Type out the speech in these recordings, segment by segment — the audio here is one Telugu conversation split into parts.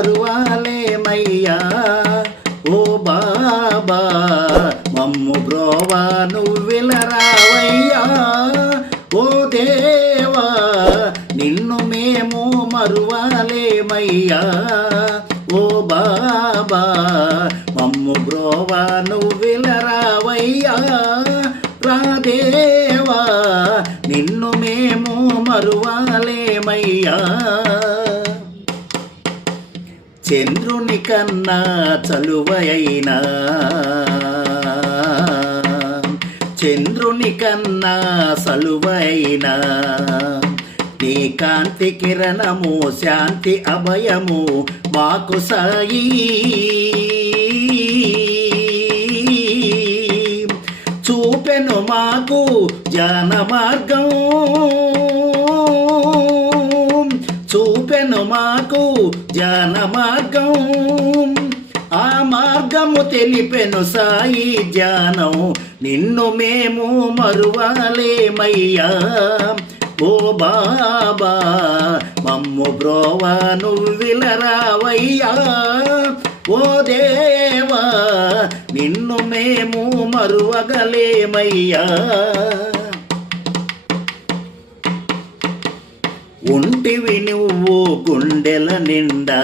మరువాలేమయ్యా ఓ బాబా మమ్ము బ్రోవా నువ్విలరావయ్యా ఓ దేవా నిన్ను మేము మరువాలేమయ్యా ఓ బాబా మమ్ము బ్రోవా నువ్విలరావయ్యా రాదేవా నిన్ను మేము మరువాలేమయ్యా చంద్రుని కన్నా చలువైనా చంద్రుని కన్నా సలువైనా నీ కాంతి కిరణము శాంతి అభయము మాకు సాయి. చూపెను మాకు జాన మాకు జాన మార్గం. ఆ మార్గము తెలిపెను సాయి జ్ఞానం. నిన్ను మేము మరువాలేమయ్యా. ఓ బాబా మమ్ము బ్రోవా నువ్విలరావయ్యా ఓ దేవా నిన్ను మేము మరువగలేమయ్యా. ఉంటివి నువ్వు గుండెల నిండా.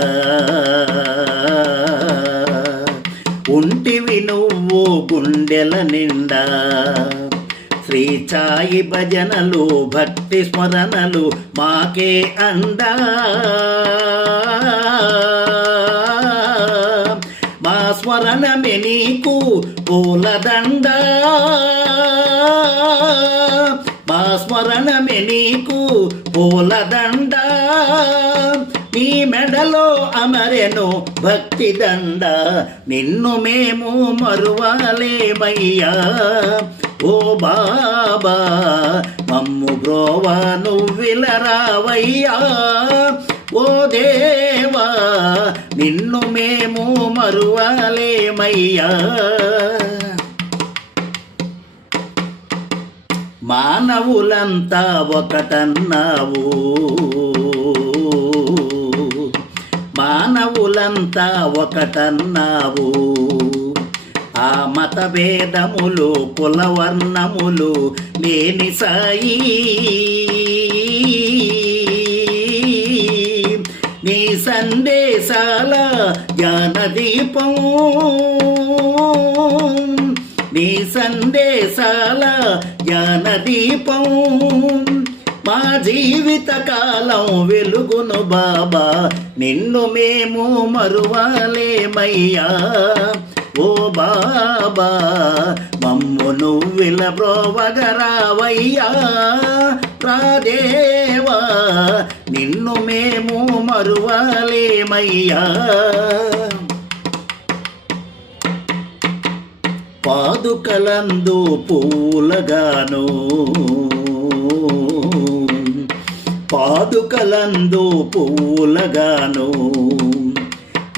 ఉంటివి నువ్వు గుండెల నిండా. శ్రీ చాయి భజనలు భక్తి స్మరణలు మాకే అండా. మా స్మరణమే నీకు పూలదండ. మా స్మరణమే నీకు పూలదండ. నీ మెడలో అమరెను భక్తి దండ. నిన్ను మేము మరువాలేమయ్యా. ఓ బాబా మమ్ము బ్రోవా నువ్విలరావయ్యా ఓ దేవా నిన్ను మేము మరువాలేమయ్యా. మానవులంతా ఒకటన్నావు. మానవులంతా ఒకటన్నావు. ఆ మతభేదములు కులవర్ణములు లేని సాయి నీ సందేశాల జ్ఞానదీపం నీ సందేశాల జ్ఞానదీపం మా జీవిత కాలం వెలుగును బాబా నిన్ను మేము మరువలేమయ్యా. ఓ బాబా మమ్ము నువ్విల బ్రోవగరావయ్యా. ప్రాదేవా నిన్ను మేము మరువలేమయ్యా. పాదుకలందు పూలగాను పాదుకలందు పూలగాను.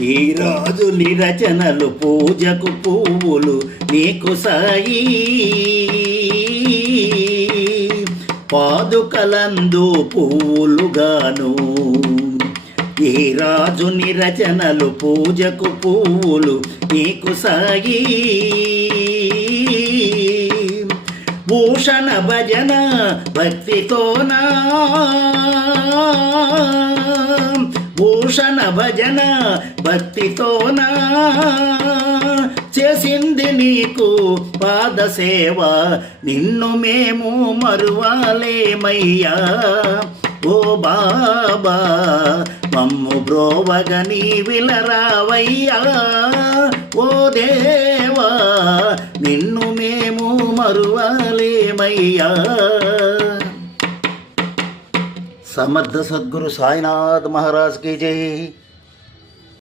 ఈ రాజులి రచనలు పూజకు పువ్వులు నీకు సాయి. పాదుకలందు పువ్వులుగాను ఈ రాజుని రచనలు పూజకు పువ్వులు నీకు సాయి. భూషణ భజన భక్తితోనా భూషణ భజన భక్తితోనా చేసింది నీకు పాదసేవ నిన్ను మేము మరువాలేమయ్యా. ఓ బాబా మమ్ము బ్రోవగని విలరావయ్యా ఓ దేవా నిన్ను మేము మరువలేమయ్యా. సమర్థ సద్గురు సాయినాథ్ మహారాజ్ కీ జై.